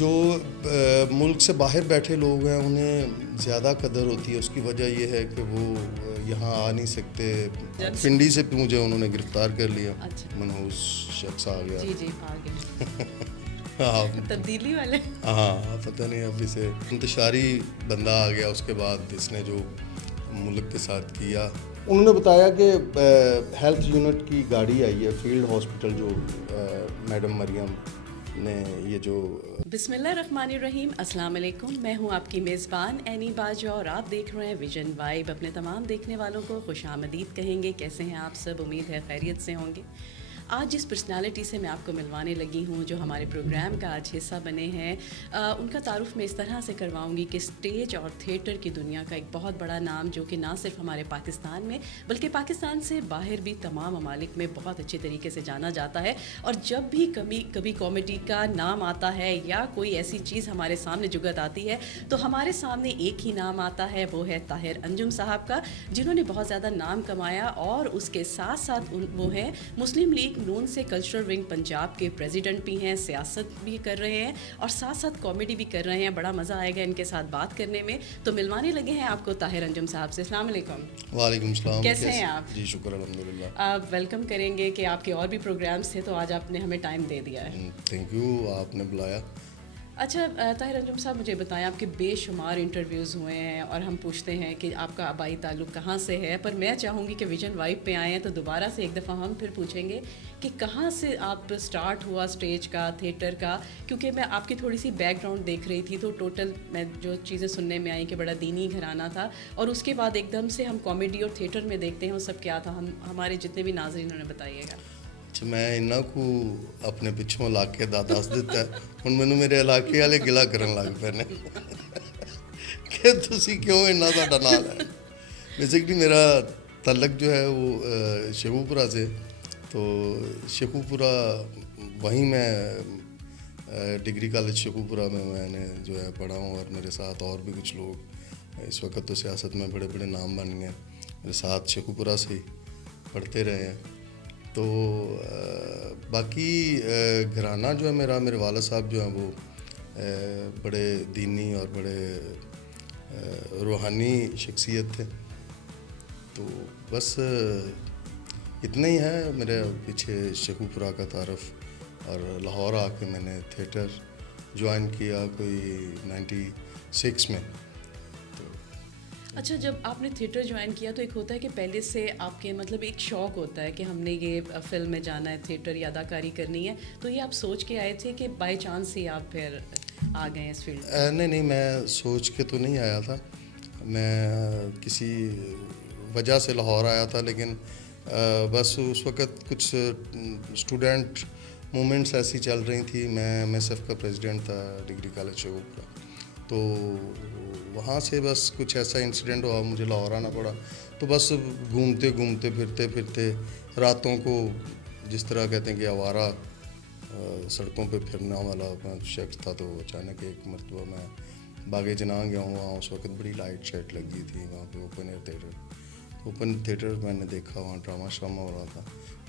جو ملک سے باہر بیٹھے لوگ ہیں انہیں زیادہ قدر ہوتی ہے. اس کی وجہ یہ ہے کہ وہ یہاں آ نہیں سکتے. پنڈی سے مجھے انہوں نے گرفتار کر لیا. منحوس شخص آ گیا. جی آ گئے. ہاں تبدیلی والے. ہاں پتہ نہیں اب اسے انتشاری بندہ آ گیا. اس کے بعد اس نے جو ملک کے ساتھ کیا. انہوں نے بتایا کہ ہیلتھ یونٹ کی گاڑی آئی ہے فیلڈ ہاسپٹل جو میڈم مریم نے یہ جو. بسم اللہ الرحمن الرحیم. السلام علیکم. میں ہوں آپ کی میزبان اینی باجوہ اور آپ دیکھ رہے ہیں ویژن وائب. اپنے تمام دیکھنے والوں کو خوش آمدید کہیں گے. کیسے ہیں آپ سب؟ امید ہے خیریت سے ہوں گے. آج جس پرسنالٹی سے میں آپ کو ملوانے لگی ہوں جو ہمارے پروگرام کا آج حصہ بنے ہیں ان کا تعارف میں اس طرح سے کرواؤں گی کہ اسٹیج اور تھیٹر کی دنیا کا ایک بہت بڑا نام جو کہ نہ صرف ہمارے پاکستان میں بلکہ پاکستان سے باہر بھی تمام ممالک میں بہت اچھے طریقے سے جانا جاتا ہے. اور جب بھی کبھی کامیڈی کا نام آتا ہے یا کوئی ایسی چیز ہمارے سامنے جگت آتی ہے تو ہمارے سامنے ایک ہی نام آتا ہے, وہ ہے طاہر انجم صاحب کا, جنہوں نے بہت زیادہ نام کمایا. اور اس کے ساتھ ساتھ وہ ہیں مسلم لیگ نون سے کلچرل ونگ پنجاب کے پریزیڈنٹ بھی ہیں, سیاست بھی کر رہے ہیں اور ساتھ ساتھ کامیڈی بھی کر رہے ہیں. بڑا مزہ آئے گا ان کے ساتھ بات کرنے میں. تو ملوانے لگے ہیں آپ کو طاہر انجم صاحب سے. السلام علیکم. وعلیکم السلام. کیسے ہیں آپ؟ جی شکر الحمدللہ. آپ ویلکم کریں گے کہ آپ کے اور بھی پروگرامس تھے تو آج آپ نے ہمیں ٹائم دے دیا ہے. تھینک یو, آپ نے بلایا. اچھا طاہر انجم صاحب, مجھے بتائیں, آپ کے بے شمار انٹرویوز ہوئے ہیں اور ہم پوچھتے ہیں کہ آپ کا آبائی تعلق کہاں سے ہے, پر میں چاہوں گی کہ ویژن وائب پہ آئے ہیں تو دوبارہ سے ایک دفعہ ہم پھر پوچھیں گے کہ کہاں سے آپ اسٹارٹ ہوا اسٹیج کا, تھیٹر کا. کیونکہ میں آپ کی تھوڑی سی بیک گراؤنڈ دیکھ رہی تھی تو ٹوٹل میں جو چیزیں سننے میں آئیں کہ بڑا دینی گھرانہ تھا, اور اس کے بعد ایک دم سے ہم کامیڈی اور تھیٹر میں دیکھتے ہیں وہ سب کیا تھا. ہمارے جتنے بھی ناظرین انہیں بتائیے گا. اچھا, میں انہوں کو اپنے پچھوں علاقے دا دس دیتا ہے. ہوں مینوں میرے علاقے والے گلا کرن لگ پے نے کہ تسی کیوں انہاں ساڈا نال ہے. بیسکلی میرا تعلق جو ہے وہ شیخو پورہ سے. تو شیخو پورہ وہیں میں ڈگری کالج شیخو پورہ میں نے جو ہے پڑھا ہوں, اور میرے ساتھ اور بھی کچھ لوگ اس وقت تو سیاست میں بڑے بڑے نام بن گئے میرے ساتھ شیخو پورہ سے ہی پڑھتے رہے ہیں. تو باقی گھرانہ جو ہے میرے والد صاحب جو ہیں وہ بڑے دینی اور بڑے روحانی شخصیت تھے. تو بس اتنا ہی ہے میرے پیچھے شیخو پورہ کا تعارف. اور لاہور آ کے میں نے تھیٹر جوائن کیا کوئی 96 میں. اچھا, جب آپ نے تھیٹر جوائن کیا تو ایک ہوتا ہے کہ پہلے سے آپ کے مطلب ایک شوق ہوتا ہے کہ ہم نے یہ فلم میں جانا ہے, تھیٹر یا اداکاری کرنی ہے, تو یہ آپ سوچ کے آئے تھے کہ بائی چانس ہی آپ پھر آ گئے ہیں اس فیلڈ میں؟ نہیں, میں سوچ کے تو نہیں آیا تھا. میں کسی وجہ سے لاہور آیا تھا, لیکن بس اس وقت کچھ اسٹوڈنٹ مومنٹس ایسی چل رہی تھیں. میں ایم ایس ایف کا پریزیڈنٹ تھا ڈگری کالج شیخو پورہ. تو وہاں سے بس کچھ ایسا انسیڈنٹ ہوا, مجھے لاہور آنا پڑا. تو بس گھومتے گھومتے پھرتے راتوں کو جس طرح کہتے ہیں کہ آوارہ سڑکوں پہ پھرنا والا شخص تھا. تو اچانک ایک مرتبہ میں باغ جناح گیا ہوں, وہاں اس وقت بڑی لائٹ شائٹ لگی تھی وہاں پہ open air theatre. Open theatre میں نے دیکھا, وہاں ڈرامہ شامہ ہو رہا تھا,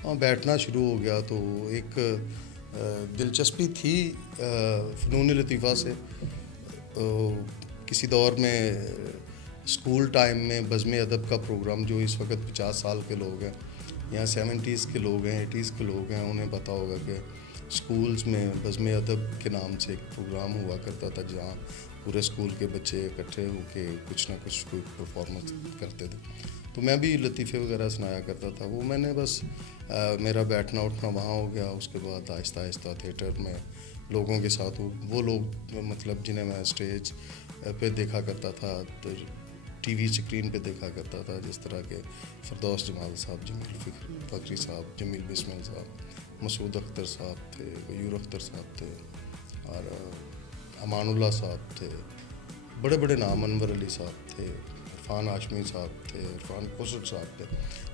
وہاں بیٹھنا شروع ہو گیا. تو ایک دلچسپی تھی فنون لطیفہ سے. کسی دور میں اسکول ٹائم میں بزم ادب کا پروگرام, جو اس وقت 50 سال کے لوگ ہیں یا 70s کے لوگ ہیں 80s کے لوگ ہیں, انہیں پتہ ہوگا کہ اسکولز میں بزم ادب کے نام سے ایک پروگرام ہوا کرتا تھا جہاں پورے اسکول کے بچے اکٹھے ہو کے کچھ نہ کچھ کوئی پرفارمنس کرتے تھے. تو میں بھی لطیفے وغیرہ سنایا کرتا تھا. وہ میں نے بس میرا بیٹھنا اٹھنا وہاں ہو گیا. اس کے بعد آہستہ آہستہ تھیٹر میں لوگوں کے ساتھ وہ لوگ مطلب جنہیں میں اسٹیج پہ دیکھا کرتا تھا, ٹی وی اسکرین پہ دیکھا کرتا تھا, جس طرح کے فردوس جمال صاحب, جمیل فخری صاحب, جمیل بسمل صاحب, مسعود اختر صاحب تھے, غیور اختر صاحب تھے, اور امان اللہ صاحب تھے, بڑے بڑے نام, انور علی صاحب تھے, عرفان ہاشمی صاحب تھے, عرفان کوسٹ صاحب تھے.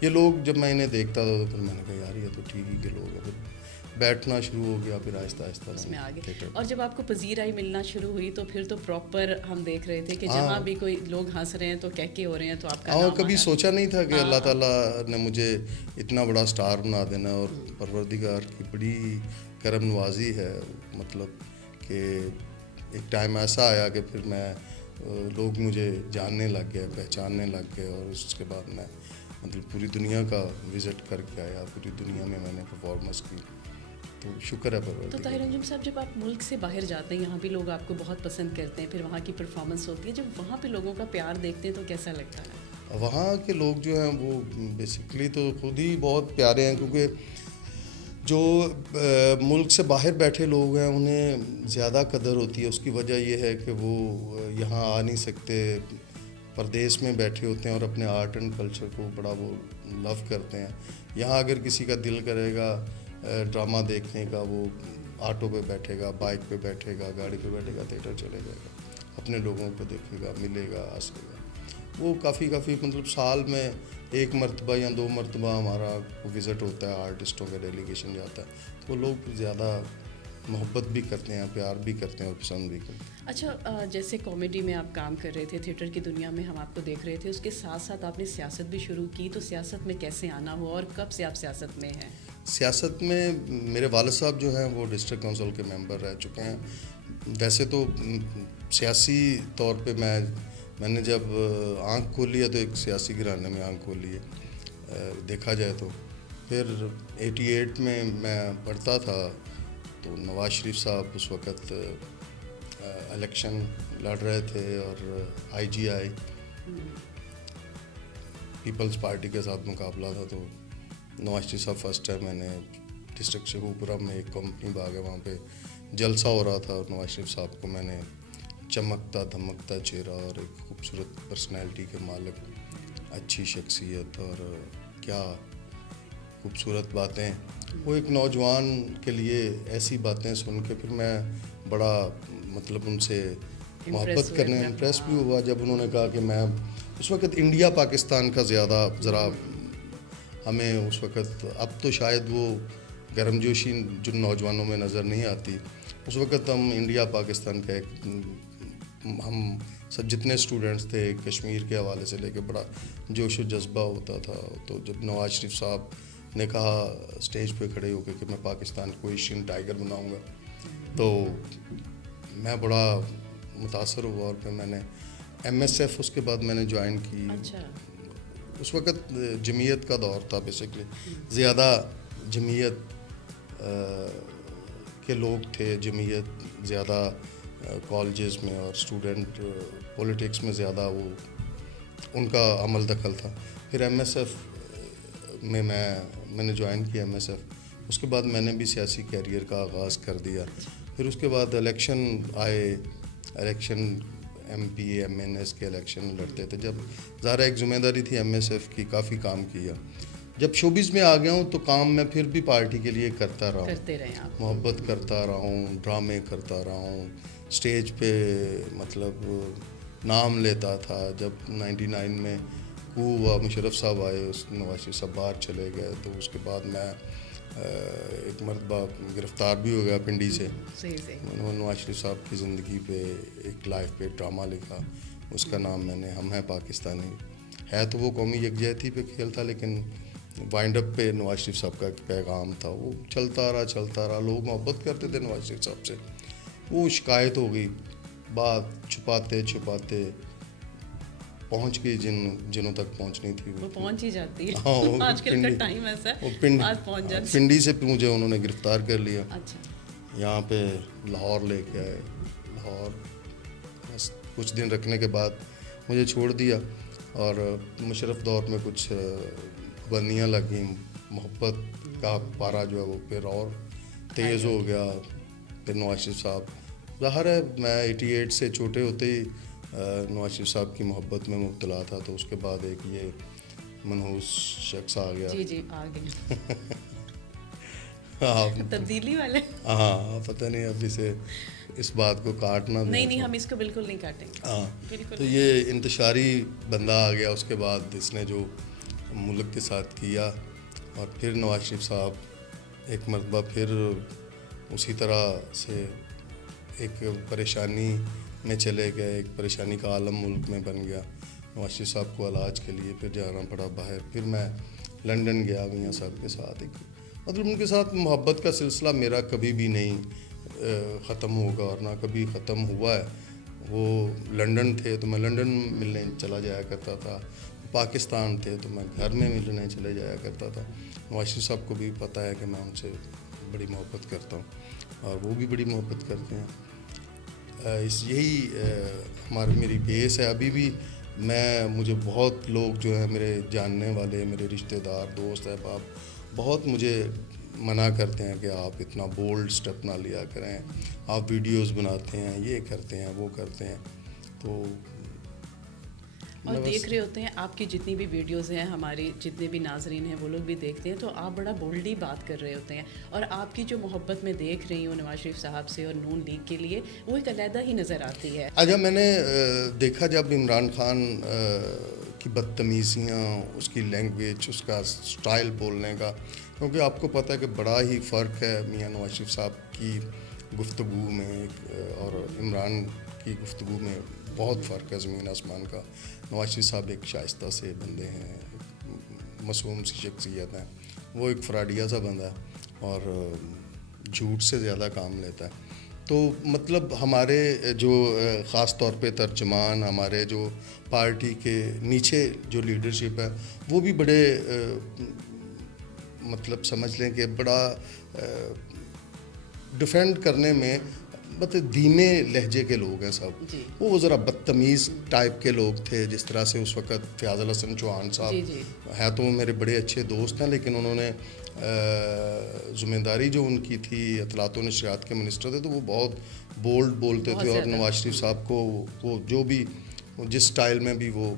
یہ لوگ جب میں انہیں دیکھتا تھا تو پھر میں نے کہا یار یہ تو ٹی وی کے لوگ ہیں. پھر بیٹھنا شروع ہو گیا, پھر آہستہ آہستہ اس میں آگے. اور جب آپ کو پذیرائی ملنا شروع ہوئی تو پھر تو پراپر ہم دیکھ رہے تھے کہ جہاں بھی کوئی لوگ ہنس رہے ہیں تو کہہ کے ہو رہے ہیں تو آپ کا نام کبھی سوچا نہیں تھا کہ اللہ تعالیٰ نے مجھے اتنا بڑا سٹار بنا دینا. اور پروردگار کی بڑی کرم نوازی ہے, مطلب کہ ایک ٹائم ایسا آیا کہ پھر میں لوگ مجھے جاننے لگ گئے, پہچاننے لگ گئے, اور اس کے بعد میں مطلب پوری دنیا کا وزٹ کر کے آیا, پوری دنیا میں نے پرفارمنس کی. تو شکر ہے پروردگار. تو طاہر انجم صاحب, جب آپ ملک سے باہر جاتے ہیں, یہاں بھی لوگ آپ کو بہت پسند کرتے ہیں, پھر وہاں کی پرفارمنس ہوتی ہے, جب وہاں پہ لوگوں کا پیار دیکھتے ہیں تو کیسا لگتا ہے؟ وہاں کے لوگ جو ہیں وہ بیسکلی تو خود ہی بہت پیارے ہیں, کیونکہ جو ملک سے باہر بیٹھے لوگ ہیں انہیں زیادہ قدر ہوتی ہے. اس کی وجہ یہ ہے کہ وہ یہاں آ نہیں سکتے, پردیس میں بیٹھے ہوتے ہیں اور اپنے آرٹ اینڈ کلچر کو بڑا وہ لو کرتے ہیں. یہاں اگر کسی کا دل کرے گا ڈرامہ دیکھنے کا, وہ آٹو پہ بیٹھے گا, بائک پہ بیٹھے گا, گاڑی پہ بیٹھے گا, تھیٹر چلے جائے گا, اپنے لوگوں کو دیکھے گا, ملے گا, ہنسے گا. وہ کافی مطلب سال میں 1 مرتبہ یا 2 مرتبہ ہمارا وزٹ ہوتا ہے, آرٹسٹوں کا ڈیلیگیشن جاتا ہے, تو وہ لوگ زیادہ محبت بھی کرتے ہیں, پیار بھی کرتے ہیں اور پسند بھی کرتے ہیں. اچھا, جیسے کامیڈی میں آپ کام کر رہے تھے, تھیٹر کی دنیا میں ہم آپ کو دیکھ رہے تھے, اس کے ساتھ ساتھ آپ نے سیاست بھی شروع کی, تو سیاست میں کیسے آنا ہوا اور کب سے آپ سیاست میں ہیں؟ سیاست میں میرے والد صاحب جو ہیں وہ ڈسٹرکٹ کونسل کے ممبر رہ چکے ہیں. ویسے تو سیاسی طور پہ میں نے جب آنکھ کھولی ہے تو ایک سیاسی گھرانے میں آنکھ کھولی ہے دیکھا جائے تو. پھر 88 میں پڑھتا تھا تو نواز شریف صاحب اس وقت الیکشن لڑ رہے تھے اور IGI پیپلز پارٹی کے ساتھ مقابلہ تھا. تو نواز شریف صاحب فرسٹ ٹائم, میں نے ڈسٹرکٹ شیخوپورہ میں ایک کمپنی باغ ہے, وہاں پہ جلسہ ہو رہا تھا, اور نواز شریف صاحب کو میں نے چمکتا دھمکتا چہرہ اور ایک خوبصورت پرسنالٹی کے مالک, اچھی شخصیت اور کیا خوبصورت باتیں, وہ ایک نوجوان کے لیے ایسی باتیں سن کے پھر میں بڑا مطلب ان سے محبت کرنے امپریس بھی ہوا. جب انہوں نے کہا کہ میں اس وقت انڈیا پاکستان کا زیادہ ذرا ہمیں اس وقت, اب تو شاید وہ گرم جوشی جن نوجوانوں میں نظر نہیں آتی, اس وقت ہم انڈیا پاکستان کا ایک ہم سب جتنے اسٹوڈنٹس تھے کشمیر کے حوالے سے لے کے بڑا جوش و جذبہ ہوتا تھا. تو جب نواز شریف صاحب نے کہا اسٹیج پہ کھڑے ہو کے کہ میں پاکستان کو ایشین ٹائیگر بناؤں گا, تو میں بڑا متاثر ہوا, اور پھر میں نے MSF اس کے بعد میں نے جوائن کی. اچھا, اس وقت جمعیت کا دور تھا, بیسکلی زیادہ جمعیت کے لوگ تھے, جمعیت زیادہ کالجز میں اور اسٹوڈنٹ پولیٹکس میں زیادہ وہ ان کا عمل دخل تھا. پھر MSF میں نے جوائن کیا MSF. اس کے بعد میں نے بھی سیاسی کیریئر کا آغاز کر دیا. پھر اس کے بعد الیکشن آئے, الیکشن MP MNS کے الیکشن لڑتے تھے. جب ظاہر ایک ذمہ داری تھی MSF کی, کافی کام کیا. جب شوبز میں آ گیا ہوں تو کام میں پھر بھی پارٹی کے لیے کرتا رہا ہوں, محبت کرتا رہا ہوں, ڈرامے کرتا رہا ہوں, اسٹیج پہ مطلب نام لیتا تھا. جب 99 میں کو ہوا, مشرف صاحب آئے, اس نواز شریف صاحب باہر چلے گئے, تو اس کے بعد میں ایک مرتبہ گرفتار بھی ہو گیا پنڈی سے. نواز شریف صاحب کی زندگی پہ ایک لائف پہ ڈرامہ لکھا, اس کا نام میں نے ہم ہیں پاکستانی. ہے تو وہ قومی یکجہتی پہ کھیل تھا, لیکن وائنڈ اپ پہ نواز شریف صاحب کا ایک پیغام تھا, وہ چلتا رہا. لوگ محبت کرتے تھے نواز شریف صاحب سے. وہ شکایت ہو گئی, بات چھپاتے پہنچ گئی جنوں تک پہنچنی تھی, وہ پہنچ ہی جاتی ہے. ہاں, آج کل کا ٹائم ایسا ہے, بات پہنچ جاتی. پنڈی سے مجھے انہوں نے گرفتار کر لیا. اچھا, یہاں پہ لاہور لے کے آئے. لاہور بس کچھ دن رکھنے کے بعد مجھے چھوڑ دیا, اور مشرف دور میں کچھ پابندیاں لگیں, محبت کا پارا جو ہے وہ پھر اور تیز ہو گیا. پھر نواز شریف صاحب, ظاہر ہے میں 88 سے چھوٹے ہوتے ہی نواز شریف صاحب کی محبت میں مبتلا تھا, تو اس کے بعد ایک یہ منحوس شخص آ گیا. جی آ گئے. ہاں, تبدیلی والے. ہاں, پتہ نہیں اب اسے اس بات کو کاٹنا نہیں, ہم اس کو بالکل نہیں کاٹیں گے. ہاں, تو یہ انتشاری بندہ آ گیا. اس کے بعد اس نے جو ملک کے ساتھ کیا, اور پھر نواز شریف صاحب ایک مرتبہ پھر اسی طرح سے ایک پریشانی میں چلے گئے. ایک پریشانی کا عالم ملک میں بن گیا. نواز شریف صاحب کو علاج کے لیے پھر جانا پڑا باہر. پھر میں لنڈن گیا میاں صاحب کے ساتھ. ایک مطلب ان کے ساتھ محبت کا سلسلہ میرا کبھی بھی نہیں ختم ہوگا اور نہ کبھی ختم ہوا ہے. وہ لنڈن تھے تو میں لنڈن ملنے چلا جایا کرتا تھا, پاکستان تھے تو میں گھر میں ملنے چلے جایا کرتا تھا. نواز شریف صاحب کو بھی پتہ ہے کہ میں ان سے بڑی محبت کرتا ہوں اور وہ بھی بڑی محبت کرتے ہیں. یہی میری بیس ہے. ابھی بھی مجھے بہت لوگ جو ہیں میرے جاننے والے, میرے رشتہ دار, دوست احباب بہت مجھے منع کرتے ہیں کہ آپ اتنا بولڈ سٹیپ نہ لیا کریں, آپ ویڈیوز بناتے ہیں, یہ کرتے ہیں, وہ کرتے ہیں. تو اور دیکھ رہے ہوتے ہیں آپ کی جتنی بھی ویڈیوز ہیں, ہمارے جتنے بھی ناظرین ہیں وہ لوگ بھی دیکھتے ہیں, تو آپ بڑا بولڈلی بات کر رہے ہوتے ہیں. اور آپ کی جو محبت میں دیکھ رہی ہوں نواز شریف صاحب سے اور نون لیگ کے لیے, وہ ایک علیحدہ ہی نظر آتی ہے. اچھا, میں نے دیکھا جب عمران خان کی بدتمیزیاں, اس کی لینگویج, اس کا سٹائل بولنے کا, کیونکہ آپ کو پتہ ہے کہ بڑا ہی فرق ہے میاں نواز شریف صاحب کی گفتگو میں اور عمران کی گفتگو میں. بہت فرق ہے, زمین آسمان کا. نواز شریف صاحب ایک شائستہ سے بندے ہیں, معصوم سی شخصیت ہیں. وہ ایک فراڈیا سا بندہ ہے اور جھوٹ سے زیادہ کام لیتا ہے. تو مطلب ہمارے جو خاص طور پہ ترجمان, ہمارے جو پارٹی کے نیچے جو لیڈرشپ ہے, وہ بھی بڑے مطلب سمجھ لیں کہ بڑا ڈیفینڈ کرنے میں مطلب دھیمے لہجے کے لوگ ہیں سب. جی. وہ ذرا بدتمیز ٹائپ کے لوگ تھے. جس طرح سے اس وقت فیاض الحسن چوہان صاحب ہے, تو وہ میرے بڑے اچھے دوست ہیں, لیکن انہوں نے ذمہ داری جو ان کی تھی, اطلاعات و نشریات کے منسٹر تھے, تو وہ بہت بولڈ بولتے تھے. اور نواز شریف صاحب کو وہ جو بھی جس سٹائل میں بھی وہ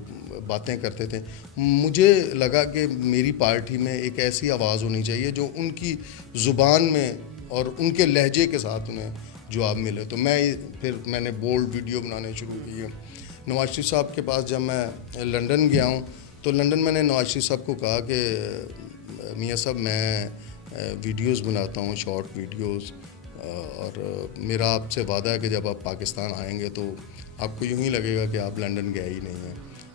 باتیں کرتے تھے, مجھے لگا کہ میری پارٹی میں ایک ایسی آواز ہونی چاہیے جو ان کی زبان میں اور ان کے لہجے کے ساتھ انہیں جواب ملے. تو میں نے بولڈ ویڈیو بنانے شروع کیے. نواز شریف صاحب کے پاس جب میں لنڈن گیا ہوں تو لنڈن میں نے نواز شریف صاحب کو کہا کہ میاں صاحب میں ویڈیوز بناتا ہوں, شارٹ ویڈیوز, اور میرا آپ سے وعدہ ہے کہ جب آپ پاکستان آئیں گے تو آپ کو یوں ہی لگے گا کہ آپ لنڈن گئے ہی نہیں ہیں.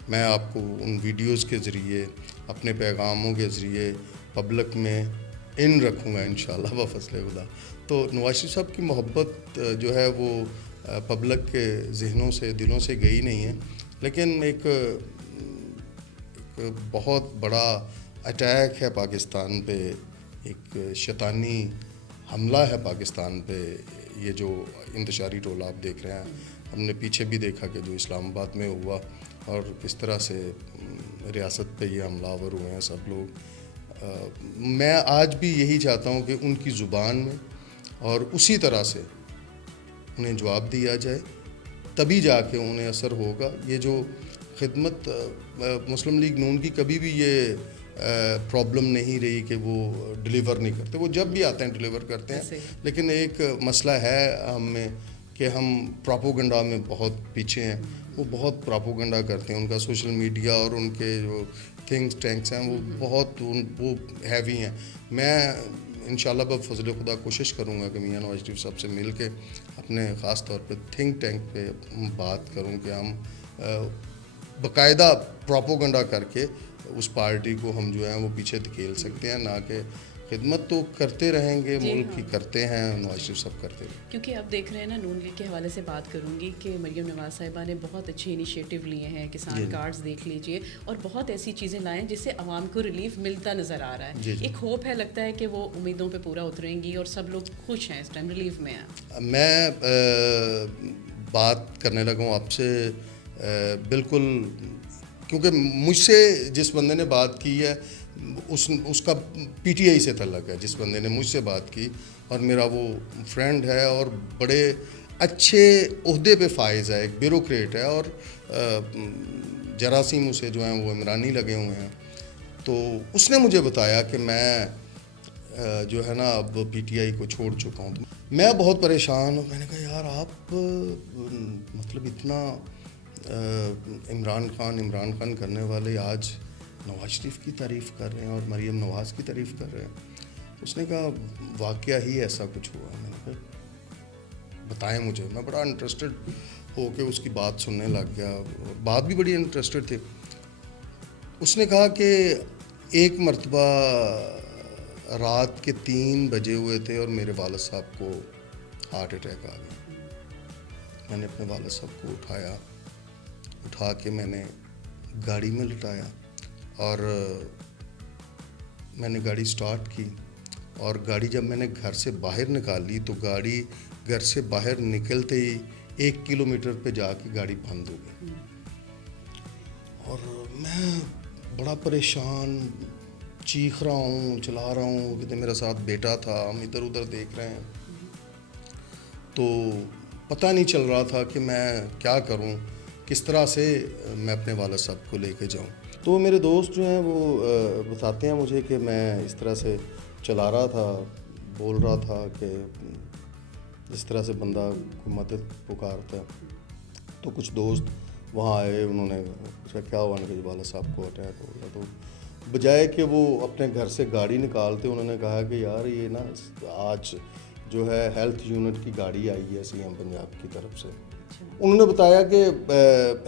میں آپ کو ان ویڈیوز کے ذریعے, اپنے پیغاموں کے ذریعے پبلک میں رکھوں گا انشاءاللہ بفضل خدا. تو نواز شریف صاحب کی محبت جو ہے وہ پبلک کے ذہنوں سے, دلوں سے گئی نہیں ہے, لیکن ایک بہت بڑا اٹیک ہے پاکستان پہ, ایک شیطانی حملہ ہے پاکستان پہ. یہ جو انتشاری ٹولہ آپ دیکھ رہے ہیں, ہم نے پیچھے بھی دیکھا کہ جو اسلام آباد میں ہوا اور کس طرح سے ریاست پہ یہ حملہ آور ہوئے ہیں سب لوگ. میں آج بھی یہی چاہتا ہوں کہ ان کی زبان میں اور اسی طرح سے انہیں جواب دیا جائے, تبھی جا کے انہیں اثر ہوگا. یہ جو خدمت مسلم لیگ نون کی کبھی بھی یہ پرابلم نہیں رہی کہ وہ ڈیلیور نہیں کرتے, وہ جب بھی آتے ہیں ڈیلیور کرتے ہیں. لیکن ایک مسئلہ ہے ہم میں کہ ہم پراپوگنڈا میں بہت پیچھے ہیں. وہ بہت پراپوگنڈا کرتے ہیں, ان کا سوشل میڈیا اور ان کے جو تھنکس ٹینکس ہیں وہ بہت وہ ہیوی ہیں. میں انشاءاللہ بفضل خدا کوشش کروں گا کہ میاں نواز شریف صاحب سے مل کے اپنے خاص طور پہ تھنک ٹینک پہ بات کروں کہ ہم باقاعدہ پراپوگنڈا کر کے اس پارٹی کو ہم جو ہیں وہ پیچھے دھکیل سکتے ہیں. نہ کہ خدمت تو کرتے رہیں گے, ملک کی کرتے ہیں, نواز شریف صاحب کرتے ہیں. کیونکہ اب دیکھ رہے ہیں نا, نون لیگ کے حوالے سے بات کروں گی کہ مریم نواز صاحبہ نے بہت اچھے انیشیٹو لیے ہیں. کسان کارڈز دیکھ لیجئے, اور بہت ایسی چیزیں لائیں جس سے عوام کو ریلیف ملتا نظر آ رہا ہے. ایک ہوپ ہے, لگتا ہے کہ وہ امیدوں پہ پورا اتریں گی اور سب لوگ خوش ہیں, اس ٹائم ریلیف میں ہیں. میں بات کرنے لگا ہوں آپ سے بالکل, کیونکہ مجھ سے جس بندے نے بات کی ہے اس کا پی ٹی آئی سے تعلق ہے. جس بندے نے مجھ سے بات کی, اور میرا وہ فرینڈ ہے اور بڑے اچھے عہدے پہ فائز ہے, ایک بیوروکریٹ ہے, اور جراثیم اسے جو ہیں وہ عمرانی لگے ہوئے ہیں. تو اس نے مجھے بتایا کہ میں جو ہے نا اب پی ٹی آئی کو چھوڑ چکا ہوں. میں بہت پریشان ہوں. میں نے کہا یار آپ مطلب اتنا عمران خان کرنے والے آج نواز شریف کی تعریف کر رہے ہیں اور مریم نواز کی تعریف کر رہے ہیں. اس نے کہا واقعہ ہی ایسا کچھ ہوا. میں نے کہا بتائیں مجھے. میں بڑا انٹرسٹڈ ہو کے اس کی بات سننے لگ گیا, بات بھی بڑی انٹرسٹڈ تھی. اس نے کہا کہ ایک مرتبہ رات کے 3 بجے ہوئے تھے اور میرے والد صاحب کو ہارٹ اٹیک آ گیا. میں نے اپنے والد صاحب کو اٹھا کے میں نے گاڑی میں لٹایا اور میں نے گاڑی سٹارٹ کی, اور گاڑی جب میں نے گھر سے باہر نکال لی تو گاڑی گھر سے باہر نکلتے ہی 1 کلومیٹر پہ جا کے گاڑی بند ہو گئی. اور میں بڑا پریشان چیخ رہا ہوں, چلا رہا ہوں, کہ میرا ساتھ بیٹا تھا, ہم ادھر ادھر دیکھ رہے ہیں. تو پتہ نہیں چل رہا تھا کہ میں کیا کروں, کس طرح سے میں اپنے والد صاحب کو لے کے جاؤں. تو میرے دوست جو ہیں وہ بتاتے ہیں مجھے کہ میں اس طرح سے چلا رہا تھا, بول رہا تھا کہ جس طرح سے بندہ کوئی مدد پکارتا ہے. تو کچھ دوست وہاں آئے, انہوں نے پوچھا کیا ہوا, کہ والد صاحب کو اٹیک ہو گیا. تو بجائے کہ وہ اپنے گھر سے گاڑی نکالتے, انہوں نے کہا کہ یار یہ نا آج جو ہے ہیلتھ یونٹ کی گاڑی آئی ہے سی ایم پنجاب کی طرف سے. انہوں نے بتایا کہ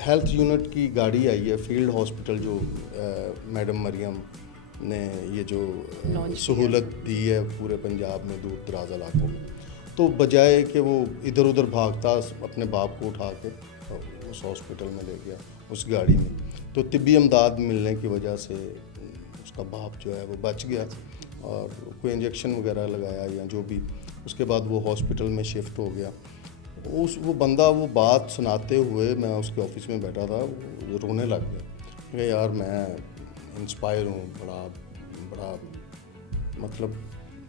ہیلتھ یونٹ کی گاڑی آئی ہے فیلڈ ہاسپٹل, جو میڈم مریم نے یہ جو سہولت دی ہے پورے پنجاب میں دور دراز علاقوں میں. تو بجائے کہ وہ ادھر ادھر بھاگتا, اپنے باپ کو اٹھا کے اس ہاسپٹل میں لے گیا اس گاڑی میں. تو طبی امداد ملنے کی وجہ سے اس کا باپ جو ہے وہ بچ گیا, اور کوئی انجیکشن وغیرہ لگایا یا جو بھی. اس کے بعد وہ ہاسپٹل میں شفٹ ہو گیا. وہ بندہ وہ بات سناتے ہوئے, میں اس کے آفس میں بیٹھا تھا, وہ رونے لگ گیا کہ یار میں انسپائر ہوں, بڑا مطلب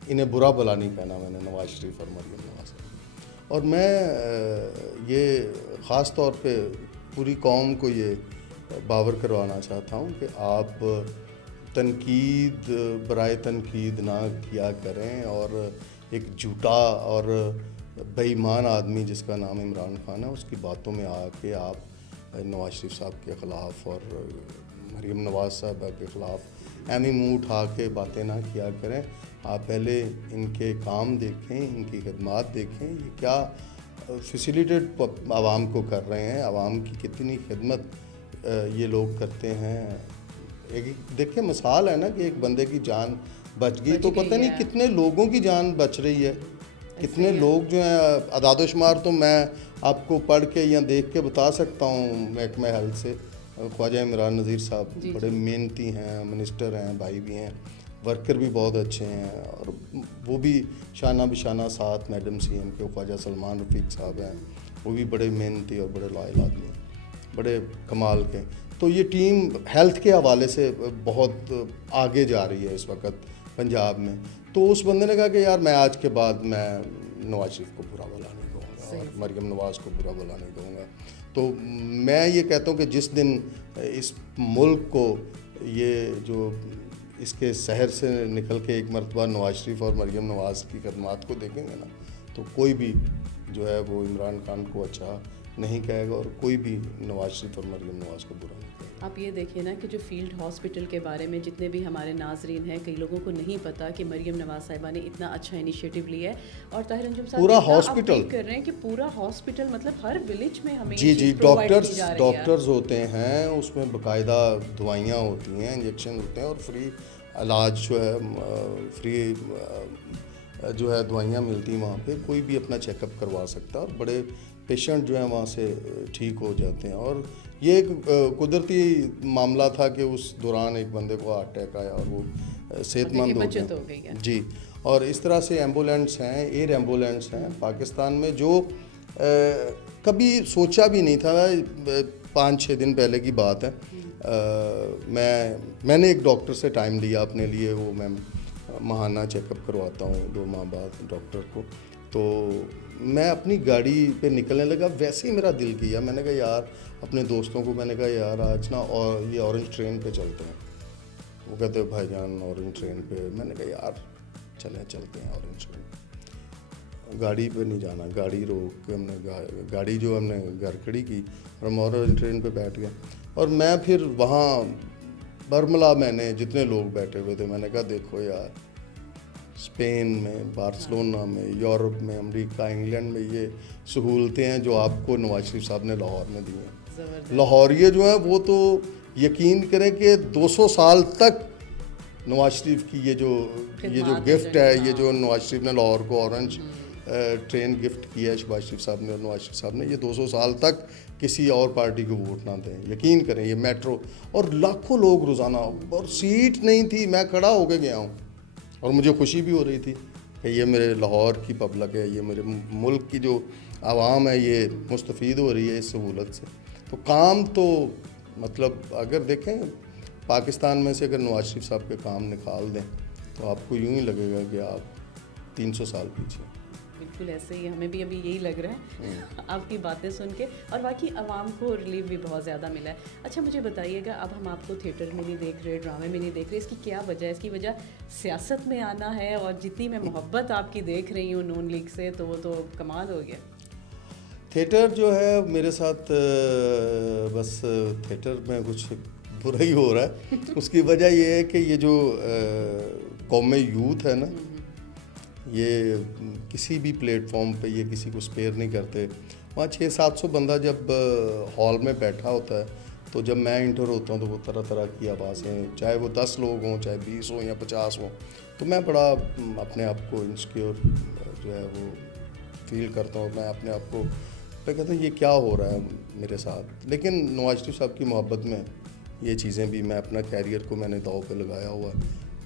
انہیں برا بلا نہیں کہنا میں نے نواز شریف اور مریم نواز. اور میں یہ خاص طور پہ پوری قوم کو یہ باور کروانا چاہتا ہوں کہ آپ تنقید برائے تنقید نہ کیا کریں, اور ایک جھوٹا اور بے ایمان آدمی جس کا نام عمران خان ہے اس کی باتوں میں آ کے آپ نواز شریف صاحب کے خلاف اور مریم نواز صاحبہ کے خلاف ایم منہ اٹھا کے باتیں نہ کیا کریں. آپ پہلے ان کے کام دیکھیں, ان کی خدمات دیکھیں, یہ کیا فیسیلیٹیٹ عوام کو کر رہے ہیں, عوام کی کتنی خدمت یہ لوگ کرتے ہیں. ایک دیکھیں مثال ہے نا کہ ایک بندے کی جان بچ گئی تو پتہ نہیں کتنے لوگوں کی جان بچ رہی ہے, کتنے لوگ جو ہیں. اعداد و شمار تو میں آپ کو پڑھ کے یا دیکھ کے بتا سکتا ہوں محکمہ ہیلتھ سے. خواجہ عمران نذیر صاحب بڑے محنتی ہیں, منسٹر ہیں, بھائی بھی ہیں, ورکر بھی بہت اچھے ہیں, اور وہ بھی شانہ بشانہ ساتھ میڈم سی ایم کے خواجہ سلمان رفیق صاحب ہیں, وہ بھی بڑے محنتی اور بڑے لائل آدمی ہیں, بڑے کمال کے. تو یہ ٹیم ہیلتھ کے حوالے سے بہت آگے جا رہی ہے اس وقت پنجاب میں. تو اس بندے نے کہا کہ یار میں آج کے بعد میں نواز شریف کو برا بلا نہیں کہوں گا اور مریم نواز کو برا بلا نہیں کہوں گا. تو میں یہ کہتا ہوں کہ جس دن اس ملک کو یہ جو اس کے شہر سے نکل کے ایک مرتبہ نواز شریف اور مریم نواز کی خدمات کو دیکھیں گے نا, تو کوئی بھی جو ہے وہ عمران خان کو اچھا نہیں کہے گا, اور کوئی بھی نواز شریف اور مریم نواز کو برا نہیں کہے گا. آپ یہ دیکھیں نا کہ جو فیلڈ ہاسپٹل کے بارے میں جتنے بھی ہمارے ناظرین ہیں, کئی لوگوں کو نہیں پتا کہ مریم نواز صاحبہ نے اتنا اچھا انیشیٹو لیا ہے, اور طاہر انجم صاحب پورا ہاسپٹل کر رہے ہیں کہ پورا ہاسپٹل مطلب ہر ولیج میں ہمیں جی ڈاکٹرز ہوتے ہیں, اس میں باقاعدہ دوائیاں ہوتی ہیں, انجیکشن ہوتے ہیں, اور فری علاج جو ہے فری جو ہے دوائیاں ملتی ہیں وہاں پہ. کوئی بھی اپنا چیک اپ کروا سکتا ہے, اور بڑے پیشنٹ جو ہیں وہاں سے ٹھیک ہو جاتے ہیں. اور یہ ایک قدرتی معاملہ تھا کہ اس دوران ایک بندے کو ہارٹ اٹیک آیا اور وہ صحت مند ہو گیا. جی, اور اس طرح سے ایمبولینس ہیں, ایئر ایمبولینس ہیں پاکستان میں, جو کبھی سوچا بھی نہیں تھا. 5-6 دن پہلے کی بات ہے, میں نے ایک ڈاکٹر سے ٹائم لیا اپنے لیے, وہ میں ماہانہ چیک اپ کرواتا ہوں 2 ماہ بعد ڈاکٹر کو. تو میں اپنی گاڑی پہ نکلنے لگا, ویسے ہی میرا دل کیا, میں نے کہا یار اپنے دوستوں کو میں نے کہا یار آج نا اور یہ اورنج ٹرین پہ چلتے ہیں. وہ کہتے ہیں بھائی جان اورنج ٹرین پہ. میں نے کہا یار چلتے ہیں اورنج ٹرین پہ. گاڑی پہ نہیں جانا, گاڑی روک کے ہم نے گاڑی جو ہم نے گھر کھڑی کی اور ہم اورنج ٹرین پہ بیٹھ گئے. اور میں پھر وہاں برملا میں نے جتنے لوگ بیٹھے ہوئے تھے, میں نے کہا دیکھو یار اسپین میں, بارسلونا میں, یورپ میں, امریکہ, انگلینڈ میں یہ سہولتیں ہیں جو آپ کو نواز شریف صاحب نے لاہور میں دی ہیں. لاہوریے جو ہیں وہ تو یقین کریں کہ 200 سال تک نواز شریف کی یہ جو گفٹ ہے, یہ جو نواز شریف نے لاہور کو اورنج ٹرین گفٹ کیا ہے شہباز شریف صاحب نے اور نواز شریف صاحب نے. یہ 200 سال تک کسی اور پارٹی کو ووٹ نہ دیں, یقین کریں. یہ میٹرو اور لاکھوں لوگ روزانہ, اور سیٹ نہیں تھی, میں کھڑا ہو کے گیا ہوں اور مجھے خوشی بھی ہو رہی تھی کہ یہ میرے لاہور کی پبلک ہے, یہ میرے ملک کی جو عوام ہے یہ مستفید ہو رہی ہے اس سہولت سے. تو کام تو مطلب اگر دیکھیں پاکستان میں سے اگر نواز شریف صاحب کے کام نکال دیں تو آپ کو یوں ہی لگے گا کہ آپ 300 سال پیچھے. بالکل ایسے ہی ہمیں بھی ابھی یہی لگ رہا ہے آپ کی باتیں سن کے, اور باقی عوام کو ریلیف بھی بہت زیادہ ملا ہے. اچھا مجھے بتائیے گا, اب ہم آپ کو تھیٹر میں نہیں دیکھ رہے, ڈرامے میں نہیں دیکھ رہے, اس کی کیا وجہ ہے؟ اس کی وجہ سیاست میں آنا ہے, اور جتنی میں محبت آپ کی دیکھ رہی ہوں نون لیگ سے تو وہ تو کمال ہو گیا. تھیٹر جو ہے میرے ساتھ بس تھیٹر میں کچھ برا ہی ہو رہا ہے. اس کی وجہ یہ ہے کہ یہ جو قوم یوتھ ہے نا, یہ کسی بھی پلیٹ فارم پہ یہ کسی کو اسپیئر نہیں کرتے. وہاں 600-700 بندہ جب ہال میں بیٹھا ہوتا ہے تو جب میں انٹر ہوتا ہوں تو وہ طرح طرح کی آوازیں, چاہے وہ 10 لوگ ہوں, چاہے 20 ہوں یا 50 ہوں, تو میں بڑا اپنے آپ کو انسیکیور جو ہے وہ فیل کرتا ہوں. میں اپنے آپ کو میں کہتا ہوں یہ کیا ہو رہا ہے میرے ساتھ. لیکن نواز شریف صاحب کی محبت میں یہ چیزیں بھی, میں اپنا کیریئر کو میں نے داؤ پہ لگایا ہوا ہے,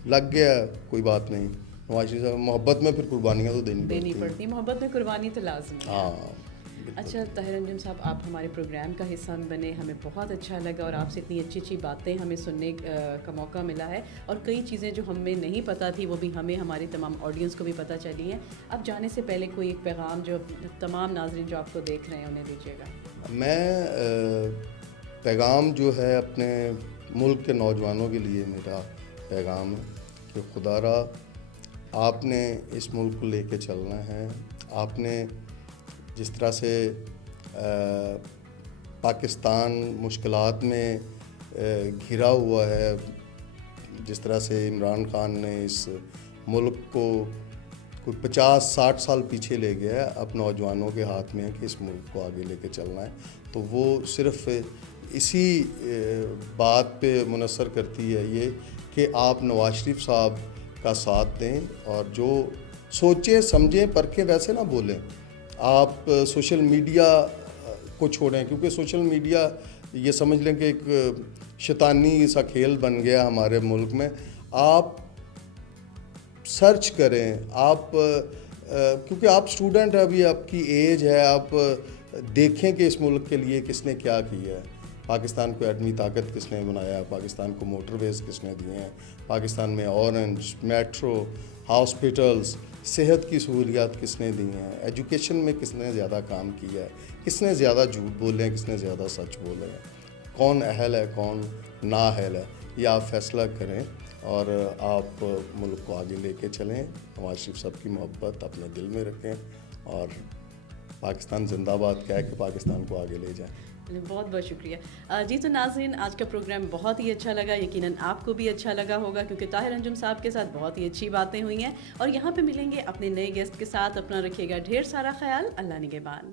لگ گیا کوئی بات نہیں. نواز شریف صاحب محبت میں پھر قربانیاں تو دینی پڑتی, محبت میں قربانی تو لازم ہے. ہاں. اچھا طاہر انجم صاحب, آپ ہمارے پروگرام کا حصہ بنے, ہمیں بہت اچھا لگا اور آپ سے اتنی اچھی اچھی باتیں ہمیں سننے کا موقع ملا ہے, اور کئی چیزیں جو ہمیں نہیں پتہ تھی وہ بھی ہمیں ہماری تمام آڈینس کو بھی پتہ چلی ہیں. اب جانے سے پہلے کوئی ایک پیغام جو تمام ناظرین جو آپ کو دیکھ رہے ہیں انہیں دیجیے گا. میں پیغام جو ہے اپنے ملک کے نوجوانوں کے لیے میرا پیغام ہے کہ خدا را آپ نے اس ملک کو لے کے چلنا ہے. آپ نے جس طرح سے پاکستان مشکلات میں گھرا ہوا ہے, جس طرح سے عمران خان نے اس ملک کو کوئی 50-60 سال پیچھے لے گیا ہے, اب نوجوانوں کے ہاتھ میں ہے کہ اس ملک کو آگے لے کے چلنا ہے. تو وہ صرف اسی بات پہ منحصر کرتی ہے یہ کہ آپ نواز شریف صاحب کا ساتھ دیں, اور جو سوچیں سمجھیں پرکھیں ویسے نہ بولیں. آپ سوشل میڈیا کو چھوڑیں, کیونکہ سوشل میڈیا یہ سمجھ لیں کہ ایک شیطانی سا کھیل بن گیا ہمارے ملک میں. آپ سرچ کریں, آپ کیونکہ آپ اسٹوڈنٹ ہیں, ابھی آپ کی ایج ہے, آپ دیکھیں کہ اس ملک کے لیے کس نے کیا کیا ہے. پاکستان کو ایٹمی طاقت کس نے بنایا, پاکستان کو موٹر ویز کس نے دیے ہیں, پاکستان میں اورنج, میٹرو, ہاسپٹلز, صحت کی سہولیات کس نے دی ہیں, ایجوکیشن میں کس نے زیادہ کام کیا ہے, کس نے زیادہ جھوٹ بولے ہیں, کس نے زیادہ سچ بولے ہیں, کون اہل ہے کون نااہل ہے, یہ آپ فیصلہ کریں اور آپ ملک کو آگے لے کے چلیں. نواز شریف صاحب کی محبت اپنے دل میں رکھیں اور پاکستان زندہ باد کہہ کے پاکستان کو آگے لے جائیں. بہت بہت شکریہ. جی تو ناظرین, آج کا پروگرام بہت ہی اچھا لگا, یقیناً آپ کو بھی اچھا لگا ہوگا کیونکہ طاہر انجم صاحب کے ساتھ بہت ہی اچھی باتیں ہوئی ہیں, اور یہاں پہ ملیں گے اپنے نئے گیسٹ کے ساتھ. اپنا رکھیے گا ڈھیر سارا خیال. اللہ نگہبان.